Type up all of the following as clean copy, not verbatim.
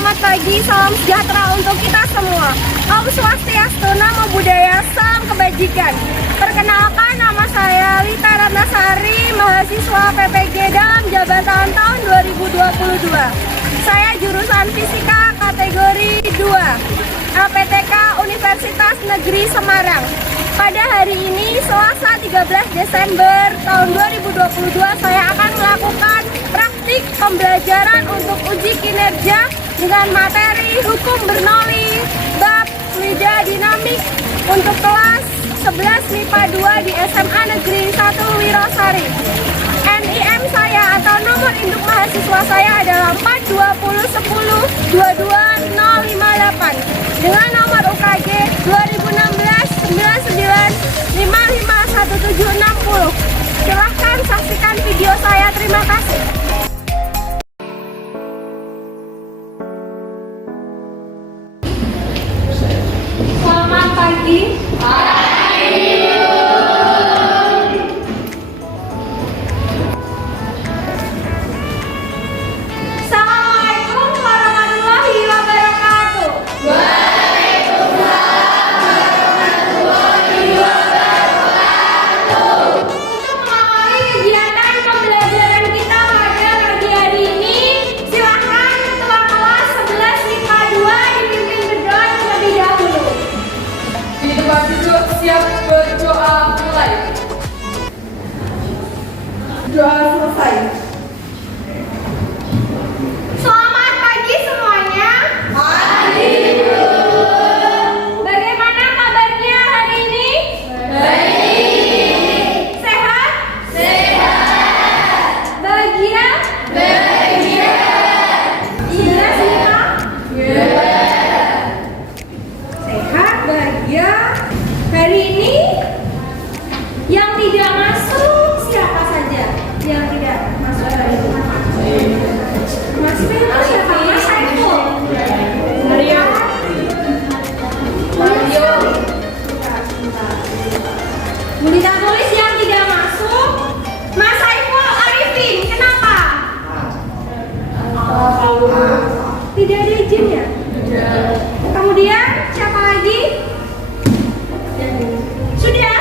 selamat pagi, salam sejahtera untuk kita semua. Om Swastiastu, Namo Buddhaya, salam kebajikan. Perkenalkan, nama saya Lita Ratnasari, mahasiswa PPG dalam jabatan tahun 2022. Saya jurusan Fisika kategori 2, LPTK Universitas Negeri Semarang. Pada hari ini, Selasa 13 Desember tahun 2022, saya akan melakukan praktik pembelajaran untuk uji kinerja dengan materi Hukum Bernoulli bab Fluida Dinamik untuk kelas 11 MIPA 2 di SMA Negeri 1 Wirosari. NIM saya atau nomor induk mahasiswa saya adalah 420102258 dengan nomor UKG 2016-99551760. Silahkan saksikan video saya. Terima kasih. Selamat pagi. Assalamualaikum warahmatullahi wabarakatuh. Untuk mengawali kegiatan pembelajaran kita pada pagi hari ini, silakan ketua kelas 11 MIPA 2 dipimpin berdoa terlebih dahulu. Di tempat duduk siap berdoa mulai. Doa selesai. Selamat pagi semuanya. Bagaimana kabarnya hari ini? Sehat? Bahagia? Iya, sehat, bahagia. Hari ini yang tidak masuk siapa saja? Yang tidak masuk hari ini. Mas Fero siapa? Mas Saiful. Mario. Bunita tulis yang tidak masuk. Mas Saiful Arifin. Kenapa? Tidak ada izin ya? Kemudian siapa lagi? Sudah?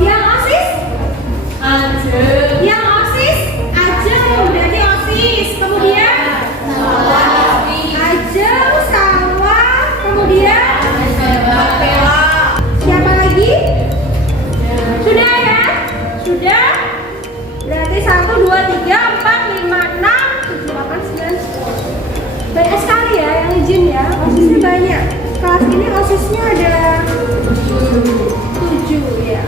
Yang OSIS? Yang OSIS? Ajeng, berarti OSIS. Kemudian? Ajeng, Salwa. Kemudian? Siapa lagi? Sudah ya? Sudah? Berarti 1, 2, 3, 4, 5, 6, 7, 8, 9, 10. Banyak sekali ya yang izin ya. OSISnya banyak. Kelas ini OSISnya ada 7 ya.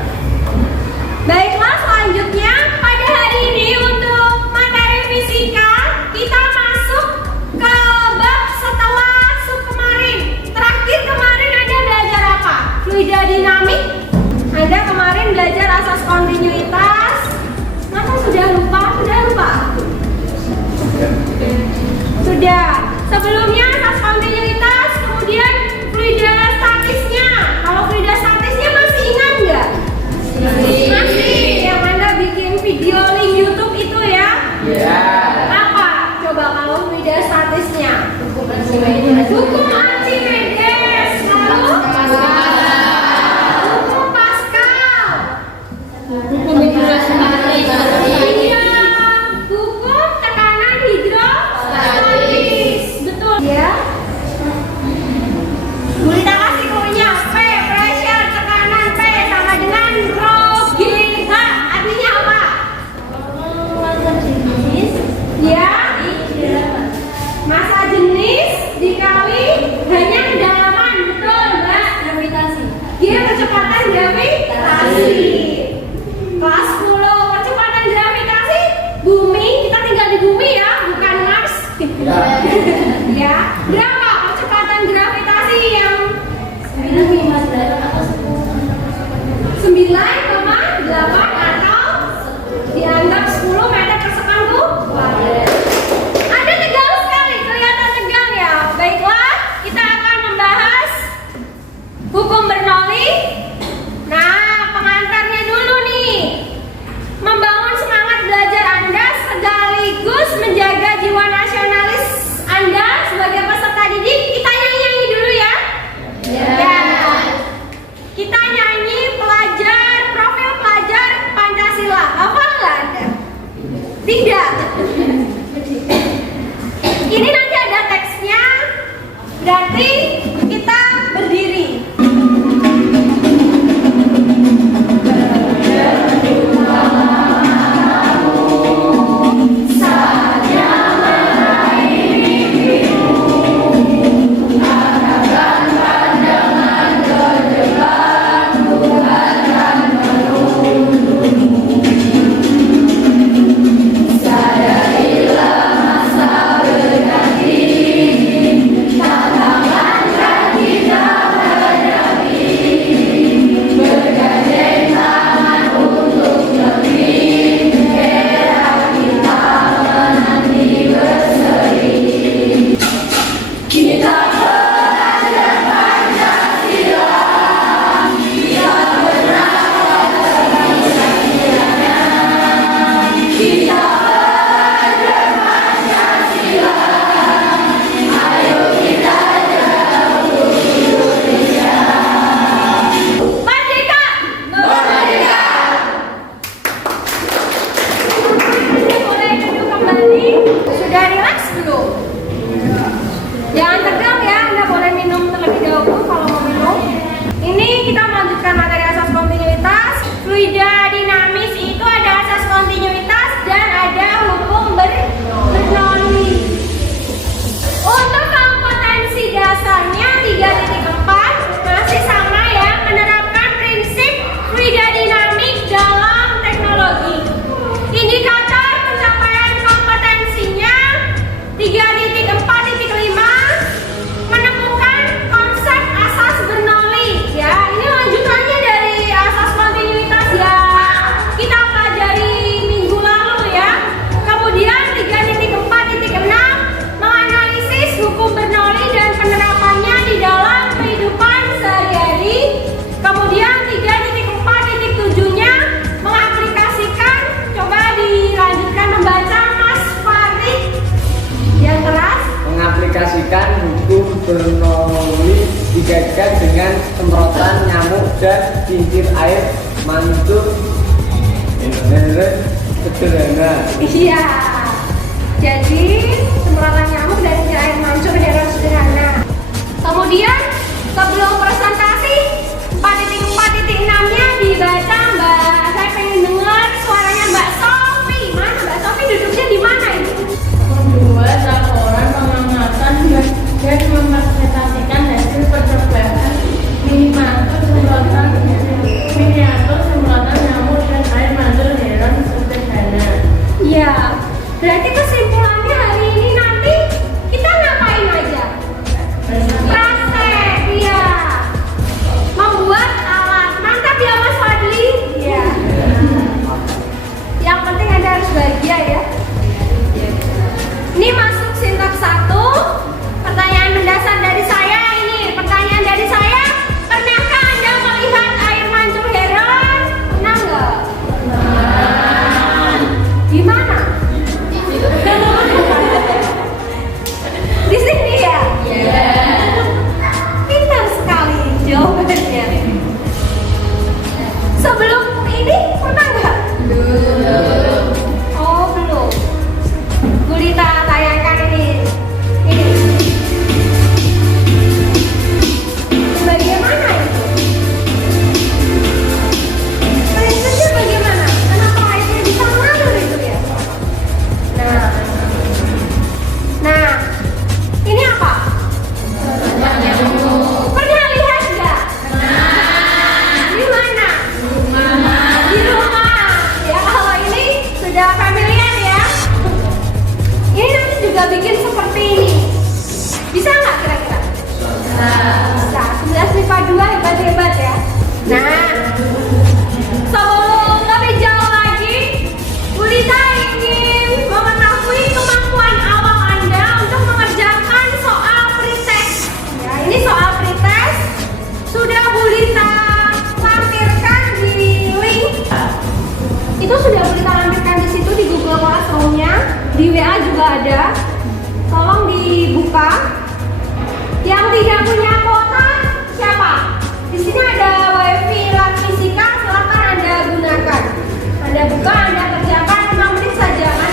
Baiklah, selanjutnya pada hari ini untuk materi fisika kita masuk ke bab setelah sub kemarin. Terakhir kemarin Anda belajar apa? Fluida dinamik. Anda kemarin belajar asas kontinuitas. Masa sudah lupa? Sudah. Sebelumnya asas kontinuitas, kemudian fluida statisnya. Kalau fluida statisnya masih ingat nggak? Masih. Yang Anda bikin video link YouTube itu ya? Apa? Coba kalau fluida statisnya. Hukum Archimedes. Lalu? Hukum Pascal. Iya. Hukum tekanan hidrostatis. Betul ya? Kita kasih punya P, pressure, tekanan P sama dengan rho G H. Artinya apa? Ya, massa jenis dikali hanya kedalaman. Betul, Mbak? Gravitasi. Dia percepatan gravitasi. Kelas 10 percepatan gravitasi bumi. Kita tinggal di bumi ya, bukan Mars. Ya, berapa percepatan gravitasi yang 9,8 atau dianggap 10 meter per sekund? Ada tegang sekali, kelihatan tegang ya. Baiklah, kita akan membahas hukum Bernoulli. Nah, pengantarnya dulu nih. Membangun semangat belajar Anda sekaligus menjaga jiwa nasionalis Anda Tidak. Ini nanti ada teksnya, berarti kita berdiri. Sudah rileks belum? Jangan tegang ya, Anda boleh minum terlebih dahulu kalau mau minum. Ini kita melanjutkan materi asas kontinuitas. Fluida dinamis itu ada asas kontinuitas dan ada hukum Bernoulli. Untuk kompetensi dasarnya 3.4 masih sama ya, menerapkan prinsip fluida dinamik dalam teknologi. Indikator pencapaian kompetensinya 3.4.5 menemukan konsep asas Bernoulli ya. Ini lanjutannya dari asas kontinuitas yang kita pelajari minggu lalu ya. Kemudian 3.4.6 menganalisis hukum Bernoulli dan penerapannya di dalam kehidupan sehari-hari. Kemudian 3.4.7-nya mengaplikasikan. Coba dilanjutkan membaca Mas Farid yang keras. Mengaplikasikan hukum Bernoulli dikaitkan dengan semprotan nyamuk dan kincir air mancur sederhana. Iya. Jadi semprotan nyamuk dan kincir air mancur hewan sederhana. Kemudian sebelum presentasi 4.4.6-nya dibaca Mbak. Saya pengen dengar suaranya Mbak Sofi. Mana Mbak Sofi duduknya di mana ini? Membuat laporan pengamatan dan mempresentasikan hasil percobaan miniatur semprotan nyamuk dan air mancur hewan sederhana. Iya. Berarti kesimpulannya hari ini nanti kita ngapain aja? Praktek, iya. Membuat alat. Mantap ya Mas Fadli? Iya. Yang penting Anda harus bahagia ya. Ini masuk sintaks 1. Pertanyaan mendasar dari saya ini. Pertanyaan dari saya, pernahkah Anda melihat air mancur heron? Pernah nggak? Di mana? Di sini ya? Iya. Pintar sekali jawabannya. Sebelum ini pernah nggak? Belum. Oh belum. Gulita tayangkan ini. Bagaimana itu? Prinsipnya bagaimana? Kenapa airnya bisa mengalir itu ya? Nah, ini apa? Pernah lihat nggak? Di mana? Di rumah. Ya kalau ini sudah familiar ya. Ini nanti juga bikin seperti ini. Bisa nggak kira-kira? Bisa. 11/2 hebat-hebat ya. Nah, sebelum lebih jauh lagi, Gulita ingin mengetahui kemampuan awak Anda untuk mengerjakan soal pretest. Ya, ini soal pretest sudah Gulita lampirkan di link. Itu sudah Gulita lampirkan di situ di Google Classroom-nya, di WA juga ada. Tolong dibuka. Yang tidak punya kuota siapa? Di sini ada WiFi Lab Fisika, silakan Anda gunakan. Anda buka, Anda kerjakan 5 menit saja. Mas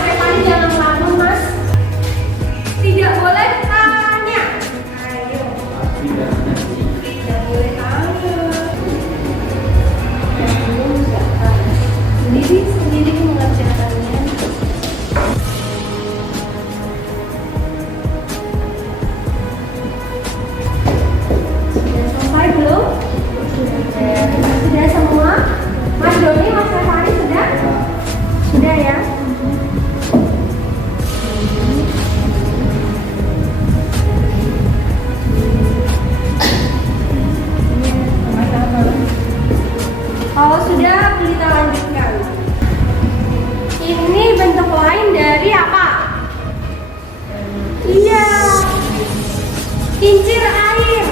Kincir air.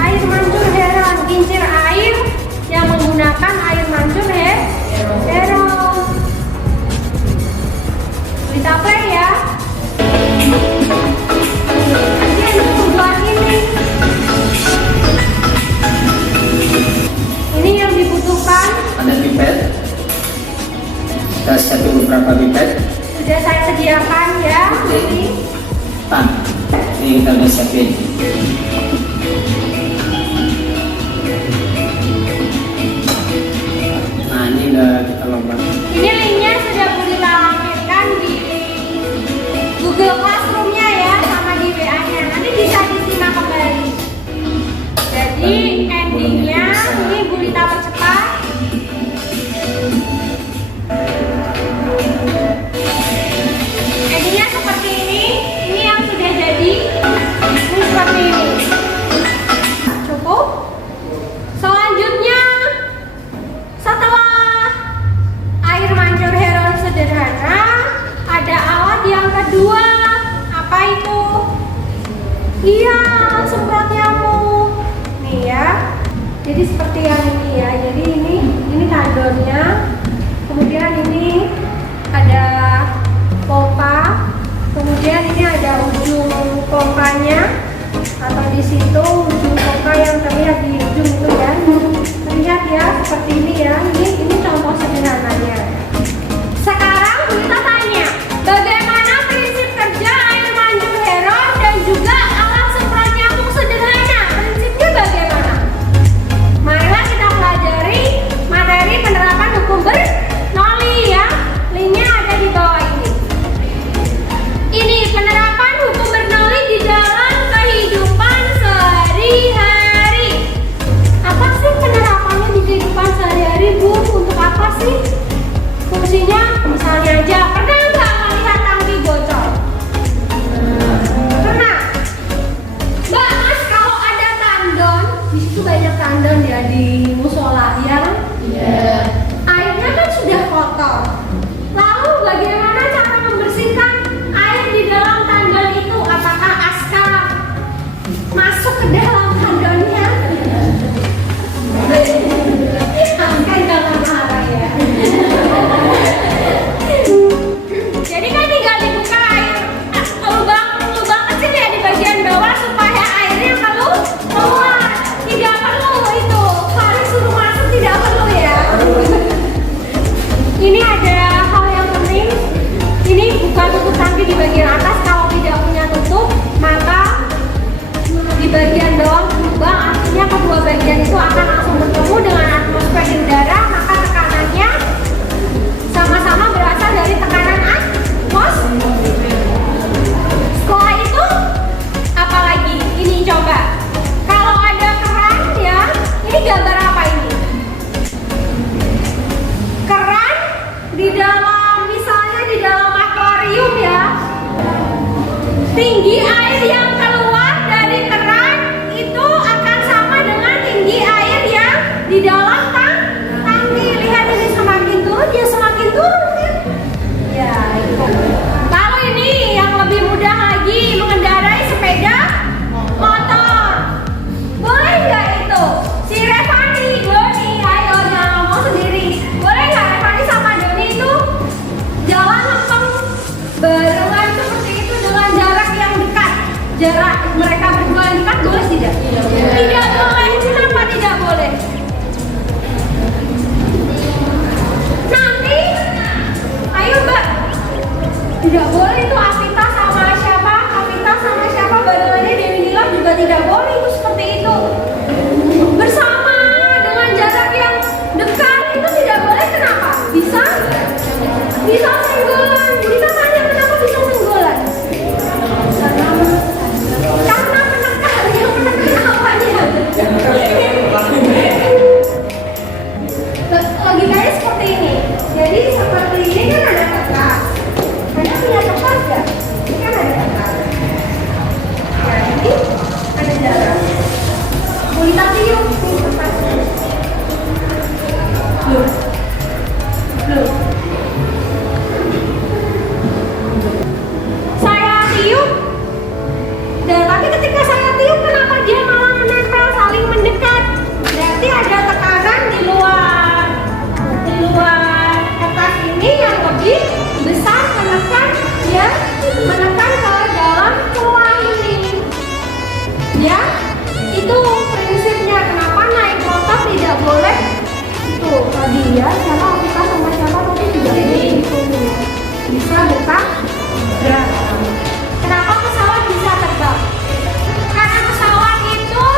Air mancur heron. Kincir air yang menggunakan air mancur heron. Kita play ya. Nanti yang kebutuhan ini. Ini yang dibutuhkan. Ada pipet. Kita siapin beberapa pipet. Sudah saya sediakan ya. Ini. Ini kita udah siapin. Nah ini udah kita lompat. Ini linknya sudah boleh lampirkan di Google Classroom-nya ya, sama di WA-nya. Nanti bisa disimak kembali. Jadi endingnya ini gurita percepat. Endingnya seperti ini. Ini yang sudah jadi. Ini seperti ini. Cukup. Selanjutnya, setelah air mancur heron sederhana, ada alat yang kedua. Apa itu? Iya, semprot nyamuk. Nih ya. Jadi seperti yang ini ya. Jadi ini tandonnya. Kemudian ini ada pompa. Kemudian ini ada ujung pompanya. Atau di situ ujung pompa yang terlihat di ujung itu ya. Terlihat ya seperti ini ya. Ini contoh sederhananya. Sekarang kita tanya, bagaimana prinsip kerja air mancur heron dan juga alat semprot nyamuk sederhana? Prinsipnya bagaimana? Marilah kita pelajari materi penerapan hukum Bernoulli ya. Linknya ada di bawah ini. Ini penerapan hukum Bernoulli di dalam kehidupan sehari-hari. Apa sih penerapannya di kehidupan sehari-hari, Bu? Untuk apa sih? Fungsinya misalnya aja, pernah nggak melihat tangki bocor? Pernah? Mbak, Mas, kalau ada tandon, di situ banyak tandon ya di musola, ya? Iya. Airnya kan sudah kotor. Lalu bagaimana cara membersihkan air di dalam tandon itu? Apakah askar masuk ke dalam tandonnya? Askar jangan marah ya. Jadi kan tinggal dibuka air lubang kecil ya di bagian bawah supaya airnya keluar. Tidak perlu itu, kalau suruh masuk tidak perlu ya. Ini ada hal yang penting. Ini buka tutup tangki di bagian atas. Kalau tidak punya tutup, maka di bagian bawah lubang, artinya kedua bagian itu akan langsung bertemu dengan atmosfer di udara, maka tekanannya sama-sama berasal dari tekanan atmosfer. Setelah itu, apalagi? Ini coba. Kalau ada keran ya, ini gambar apa ini? Keran di dalam, misalnya di dalam akuarium ya. Tinggi air yang keluar dari keran itu akan sama dengan tinggi air yang di dalam tangki. Lihat ini semakin turun, dia semakin turun kan? Ya, itu. Lalu ini yang lebih mudah lagi, mengendarai sepeda motor. Boleh nggak itu? Si Revani, Doni, ayo jangan ngomong sendiri. Boleh nggak Revani sama Doni itu jalan lempeng barengan seperti itu dengan jarak yang dekat? Jarak mereka berdua yang dekat boleh tidak? Tidak boleh. Kenapa tidak boleh? Nanti, ayo Mbak. Tidak boleh itu Afita sama siapa? Afita sama siapa barengannya Dewi Nila juga tidak boleh itu seperti itu. Bersama dengan jarak yang dekat itu tidak boleh. Kenapa? Bisa senggolan. Kita tanya kenapa bisa senggolan? Karena menekan. Yang menekan apanya? Logikanya seperti ini. Jadi seperti ini kan ada kertas. Anda punya kertas nggak? menekan ke dalam ruang ini. Ya, itu prinsipnya kenapa naik motor tidak boleh. Tuh tadi ya, siapa kita sama siapa tapi tidak bisa gerak. Kenapa pesawat bisa terbang? Karena pesawat itu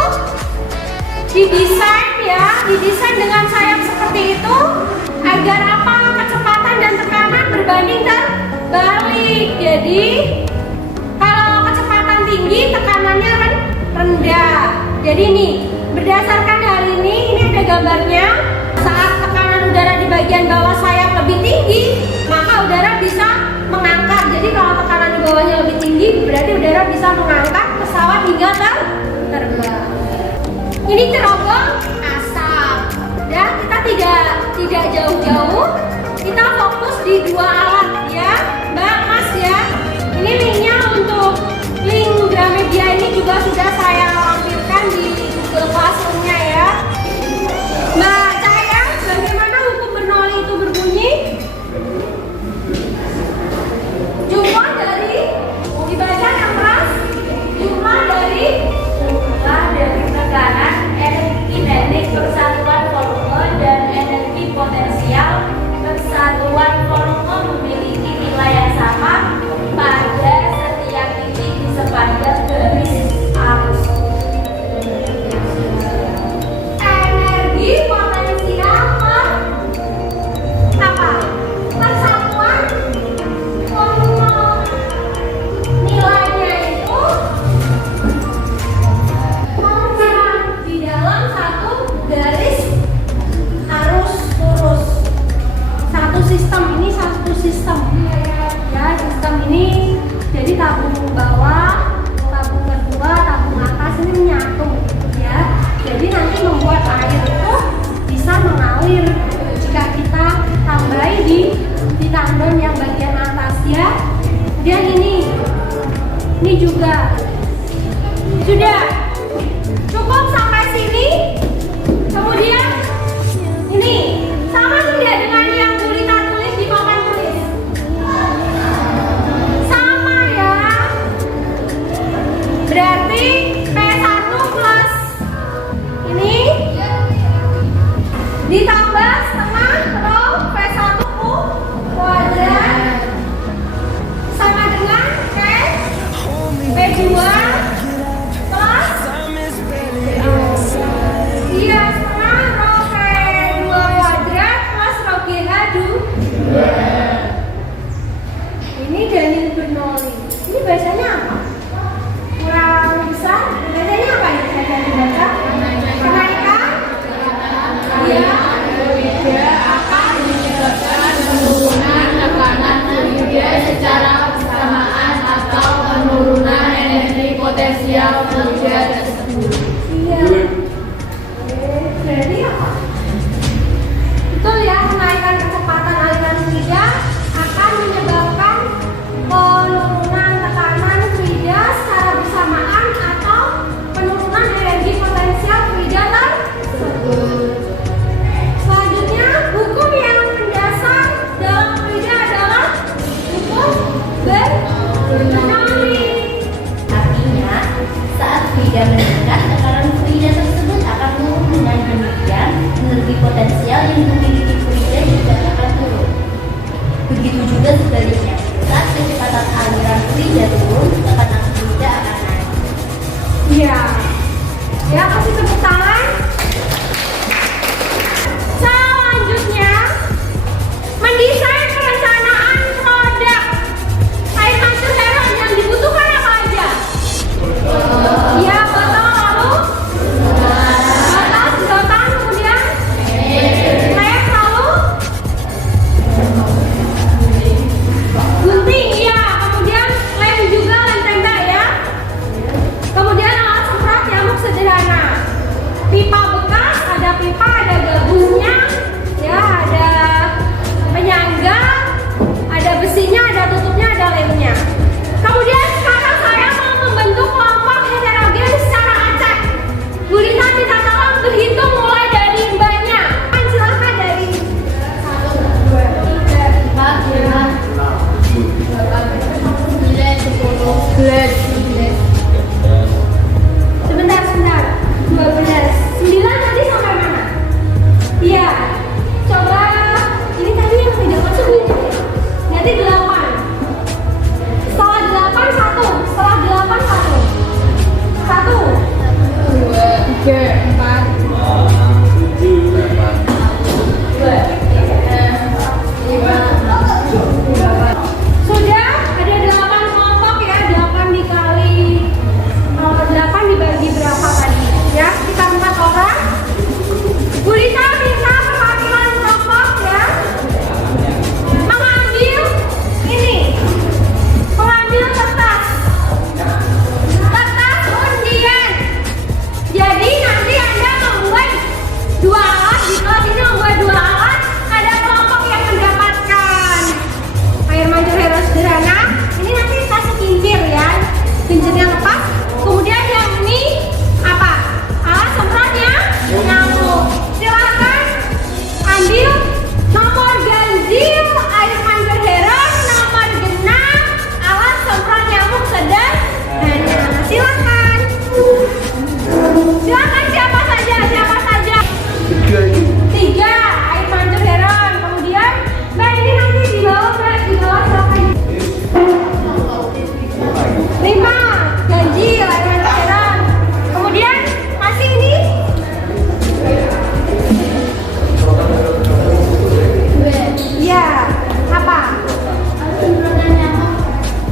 didesain dengan sayap seperti itu agar apa? Kecepatan dan tekanan berbanding terbalik. Jadi kalau kecepatan tinggi, tekanannya rendah. Jadi nih, berdasarkan hal ini ada gambarnya. Saat tekanan udara di bagian bawah sayap lebih tinggi, maka udara bisa mengangkat. Jadi kalau tekanan di bawahnya lebih tinggi, berarti udara bisa mengangkat pesawat hingga terbang. Ini cerobong asap. Dan kita tidak jauh-jauh, kita fokus di dua alat ya, Mbak, Mas ya. Ini linknya untuk link Gramedia ini juga sudah saya lampirkan di Google Classroom-nya ya. Mbak Cahaya, bagaimana hukum Bernoulli itu berbunyi? Jumlah dari dibaca yang keras. Jumlah dari tekanan, energi kinetik, persatuan volume dan energi potensial. Persatuan volume memiliki nilai yang sama pada setiap titik di sepanjang garis arus. Energi potensial apa? Persatuan volume. Nilainya itu di dalam satu garis arus lurus. Satu sistem ini satu sistem. Ya, sistem ini jadi tabung bawah, tabung kedua, tabung atas ini menyatu ya. Jadi nanti membuat air itu bisa mengalir jika kita tambahi di tandon yang bagian atas ya. Dan ini juga sudah cukup sampai sini. Kemudian ini sama tidak dengan yang Julita tulis di papan tulis? Sama ya. Berarti P1 plus ini ditambah setengah rho P1 kuadrat sama dengan P2 plus iya setengah rho P2 kuadrat plus rho GH2. Ini Daniel Bernoulli. Ini bacanya apa? Kurang besar. Bacanya apa nih? Saya dibaca. Kenaikan? Iya. akan menyebabkan penurunan tekanan fluida secara bersamaan atau penurunan energi potensial fluida tersebut. Iya. Berarti apa? Betul ya, kenaikan kecepatan aliran fluida akan menyebabkan penurunan tekanan fluida secara bersamaan atau penurunan energi potensial fluida tersebut. Selanjutnya, hukum yang mendasar dalam fluida adalah hukum Bernoulli. Artinya, saat fluida meningkat, tekanan fluida tersebut akan turun. Dengan demikian, energi potensial yang dimiliki fluida juga akan turun. Begitu juga sebaliknya, saat kecepatan aliran fluida turun, tekanan fluida akan naik. Iya. Ya, kasih tepuk tangan. Selanjutnya, mendesain perencanaan produk. Air mancur hewan yang dibutuhkan apa aja? Iya, botol lalu batas, sedotan, kemudian lem, lalu gunting, iya, kemudian lem juga, lem tembak ya. Kemudian alat semprot nyamuk sederhana.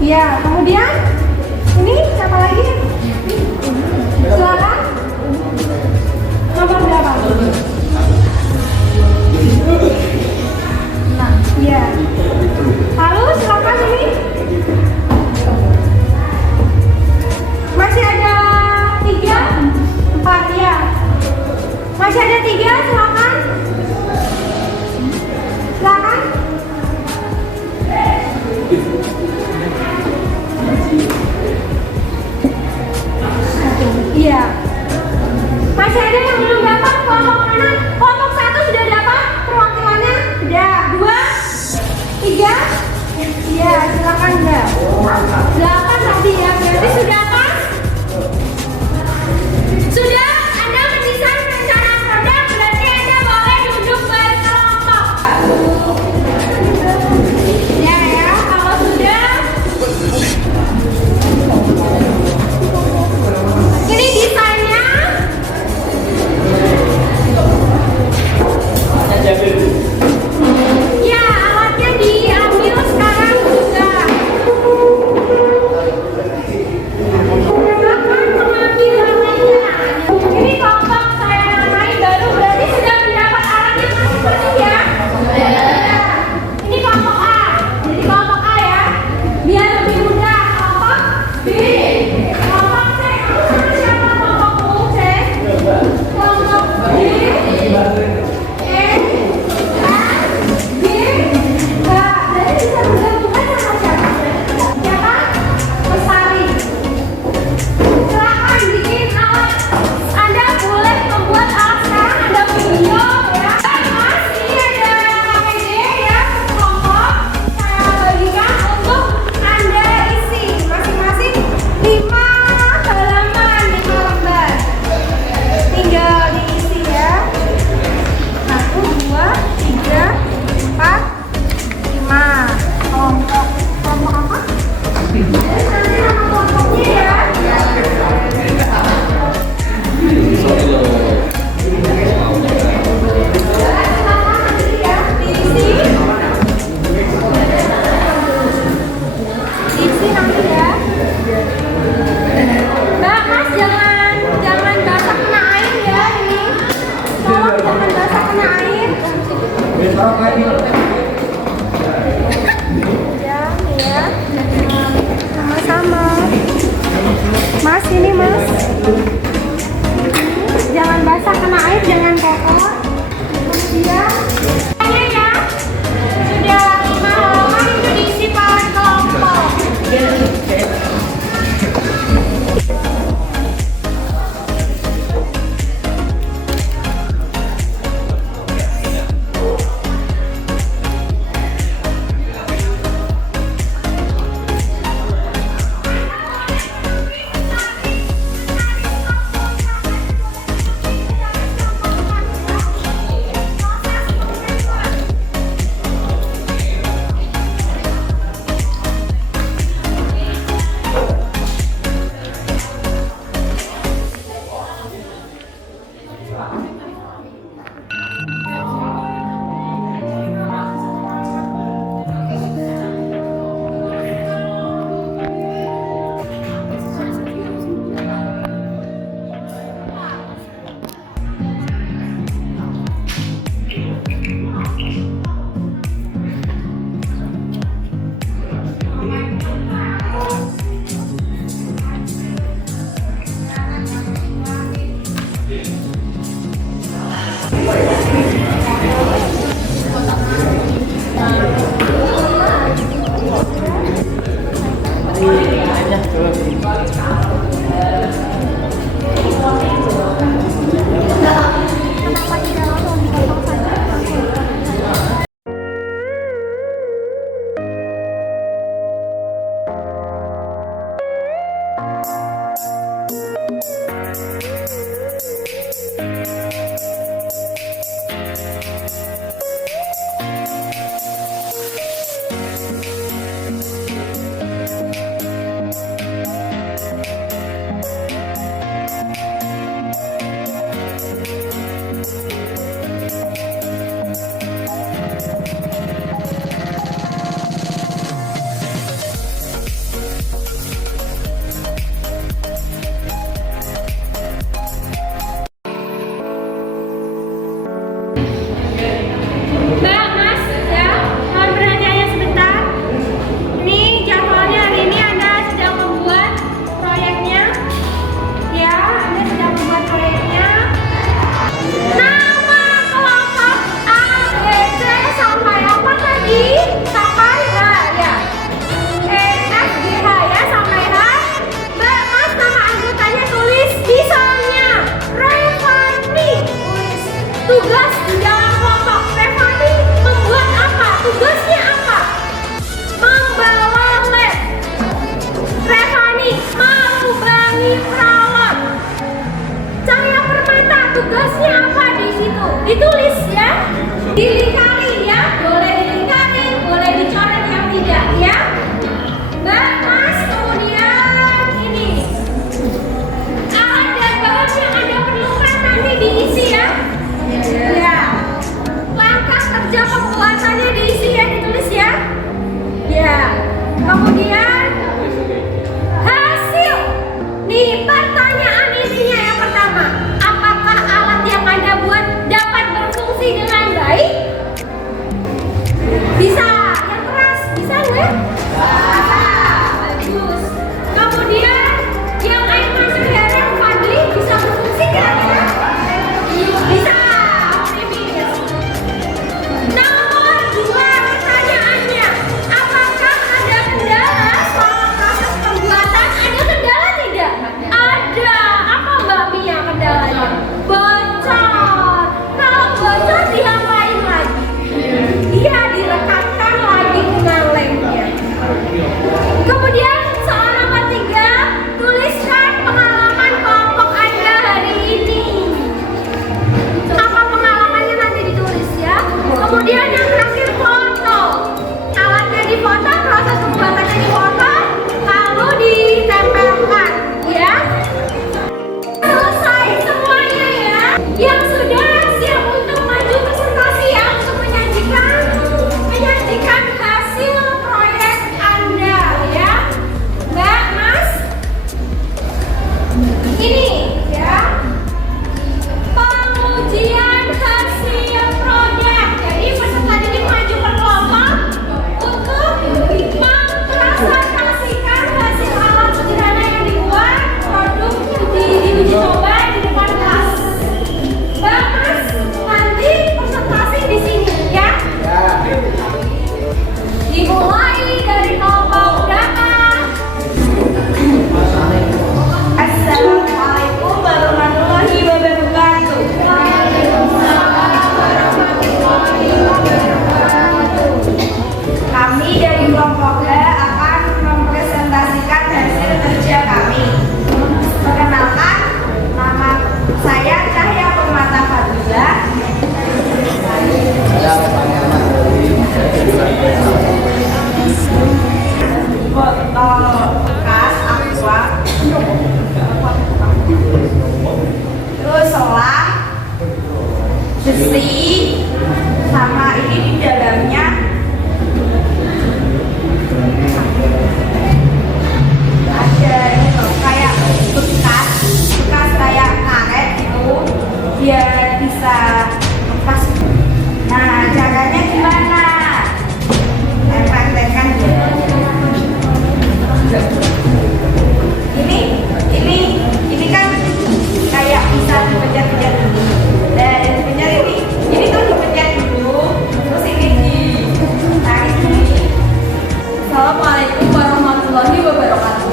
Ya, kemudian ini siapa lagi? Silakan. Nomor berapa? Nah, iya. Lalu silakan ini. Masih ada 3, 4 ya. Masih ada 3, silakan. Silakan. Iya. Masih ada yang belum dapat kelompok mana? Kelompok 1 sudah dapat perwakilannya? Sudah. 2, 3. Iya, silakan Mbak. 8 tadi ya. Berarti sudah kan? Sudah. Anda mendesain rencana produk, berarti Anda boleh duduk berkelompok. Ya, kalau sudah. Ini desainnya. Ya, alatnya diambil sekarang juga. Silakan mengambil alatnya. Ini kelompok saya namai baru, berarti sudah mendapat alatnya masing-masing ya. Ini kelompok A. Jadi kelompok A ya. Biar lebih mudah. Kelompok B. Kelompok C. Kamu siapa kelompokmu C? Kelompok B. E. A. G. K. Berarti bisa menggabungkan sama siapa? Siapa? Lestari. Silakan bikin alat. Anda boleh membuat alat sekarang. Ada video ya. Mas, ini ada KPD ya, kelompok. Saya bagikan untuk Anda isi masing-masing 5 halaman, 5 lembar. Tinggal diisi ya. 1, 2, 3, 4, 5. Kelompok apa? Nanti nama kelompoknya ya. Silakan nanti ya, diisi. Diisi nanti ya. Mbak, Mas, jangan basah kena air ya ini. Tolong jangan basah kena air. Ya, nih ya. Sama-sama. Mas, ini Mas. Jangan basah kena air, jangan kotor. Kemudian, ya. Sudah 5 halaman itu diisi per kelompok. dilingkari ya, boleh dilingkari, boleh dicoret yang tidak ya. Mbak, Mas, kemudian ini alat dan bahan yang Anda perlukan nanti diisi ya. Ya. Langkah kerja pembuatannya diisi ya, ditulis ya. Ya. Kemudian hasil. Nih, pertanyaan intinya yang pertama, apakah alat yang Anda buat dapat berfungsi dengan baik? Bisa. Yang keras, bisa nggak? Bagus. Kemudian yang air mancur Heren Fadli bisa berfungsi kira-kira? Bisa. Optimis. Nomor 2 pertanyaannya, apakah ada kendala selama proses pembuatan? Ada kendala tidak? Ada. Apa Mbak Mia kendalanya? Bocor. Kalau bocor diapain lagi? Iya, direkatkan lagi dengan lemnya. Kemudian soal nomor 3, tuliskan pengalaman kelompok Anda hari ini. Apa pengalamannya nanti ditulis ya. Kemudian yang terakhir foto. Alatnya difoto, proses pembuatannya difoto, lalu ditempelkan ya. Selesai semuanya ya. Yang sudah siap untuk maju presentasi ya, untuk menyajikan hasil proyek Anda ya. Mbak, Mas, ini ya pengujian hasil proyek. Jadi peserta ini maju per kelompok untuk mempresentasikan hasil alat sederhana yang dibuat, produk diuji coba di depan kelas. Mbak, Mas, nanti presentasi di sini ya. Dimulai dari kelompok berapa? Assalamualaikum warahmatullahi wabarakatuh. Kami dari kelompok H akan mempresentasikan hasil kerja kami. Perkenalkan, nama saya Cahya Permata Fadila. Botol bekas aqua, terus selang, besi, sama ini di dalamnya ada ini loh, kayak bekas kayak karet gitu, biar bisa lepas. Nah, caranya gimana? Saya praktekkan ya. Ini kan kayak bisa dipencet-pencet dulu. Dan dipencet ini tuh dipencet dulu, terus ini ditarik gini. Assalamualaikum warahmatullahi wabarakatuh.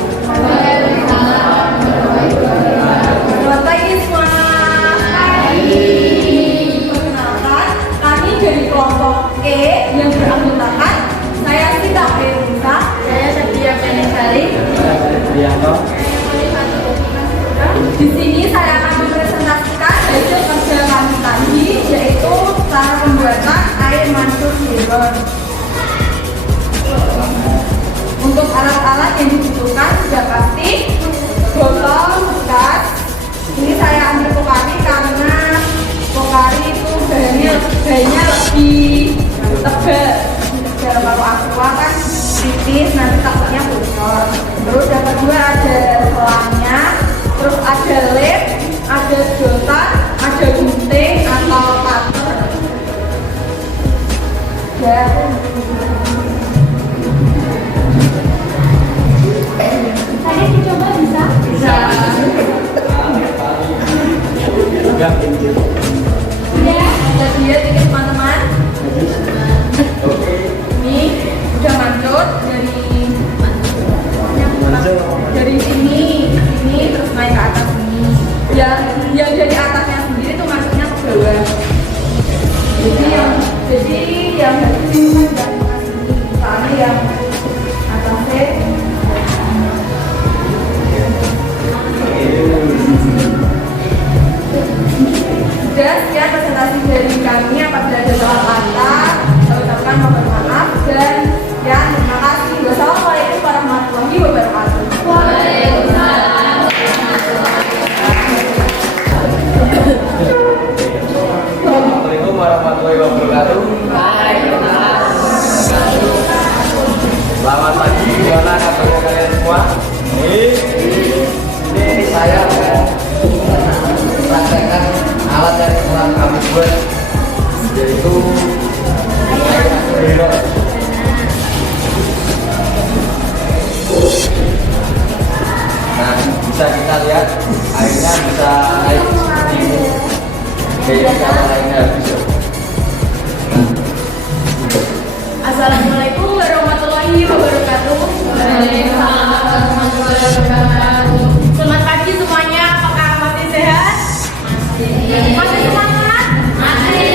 Selamat pagi semua. Perkenalkan, kami dari kelompok E yang beranggotakan saya Sita Firza, saya Setia Penisari. Di sini saya akan mempresentasikan hasil kerja kami tadi, yaitu cara pembuatan air mancur Heren. Untuk alat-alat yang dibutuhkan sudah pasti botol bekas. Ini saya ambil Pokari karena Pokari itu bahannya lebih tebal. Kalau aqua kan tipis, nanti takutnya bocor. Terus yang kedua ada selangnya, terus ada lem, ada sedotan, ada gunting atau cutter. Ya. Tadi dicoba bisa? Bisa. Ya, ada dia tiket teman-teman. Ini udah mancur dari sini terus naik ke atas sini. Yang dari atasnya sendiri tuh masuknya ke bawah. Jadi yang Gimana kabarnya kalian semua? Ini saya akan praktekkan alat yang telah kami buat, yaitu air belok. Nah, bisa kita lihat airnya bisa naik seperti ini. Kayaknya kalau airnya habis ya. Assalamualaikum warahmatullahi wabarakatuh. Waalaikumsalam warahmatullahi wabarakatuh. Selamat pagi semuanya. Apakah masih sehat? Masih semangat? Masih.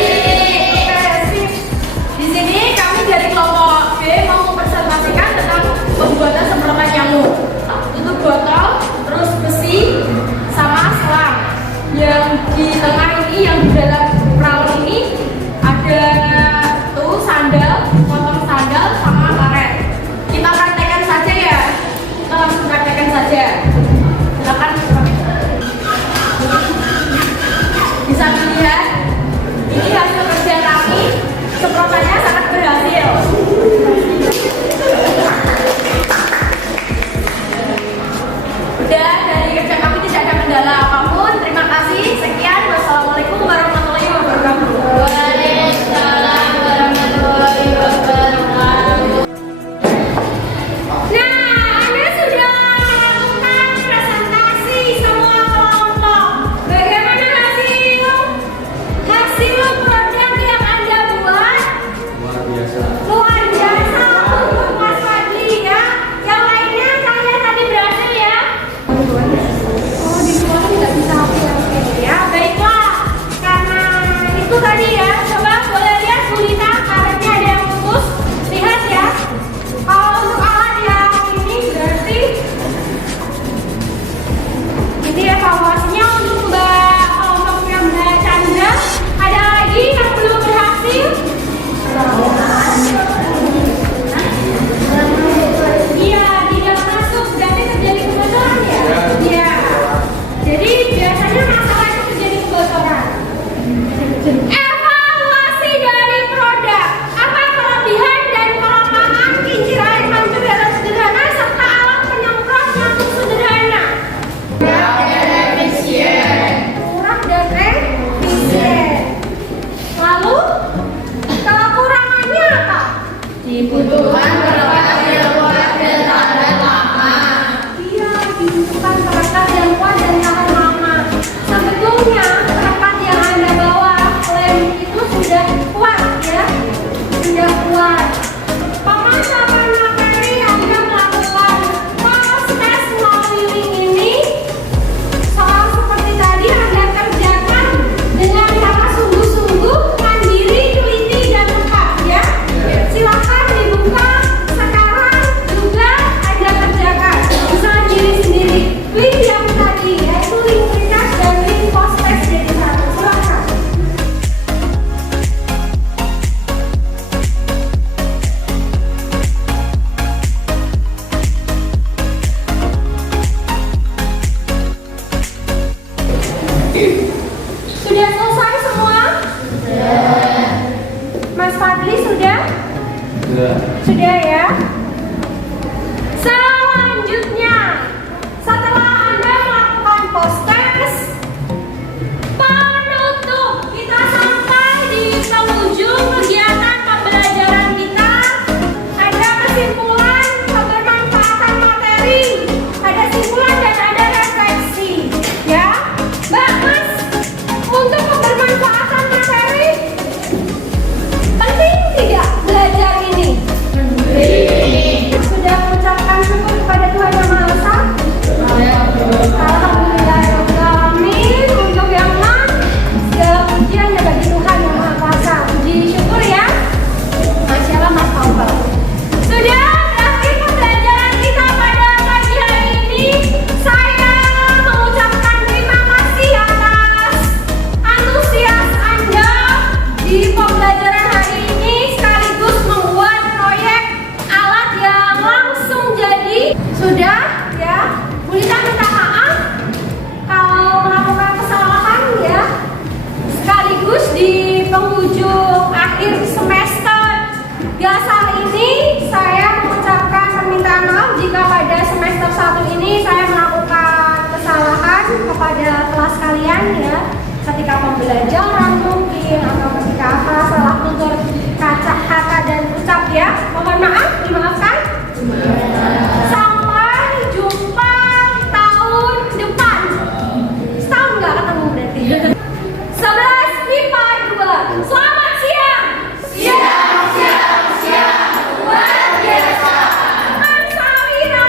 Oke, sip. Di sini kami dari kelompok pembelajaran mungkin, atau ketika apa salah tutur kata dan ucap ya. Mohon maaf, dimaafkan. Sampai jumpa tahun depan. Setahun nggak ketemu berarti. 11 MIPA 2. Selamat siang. Siang. Luar biasa. Ansalina.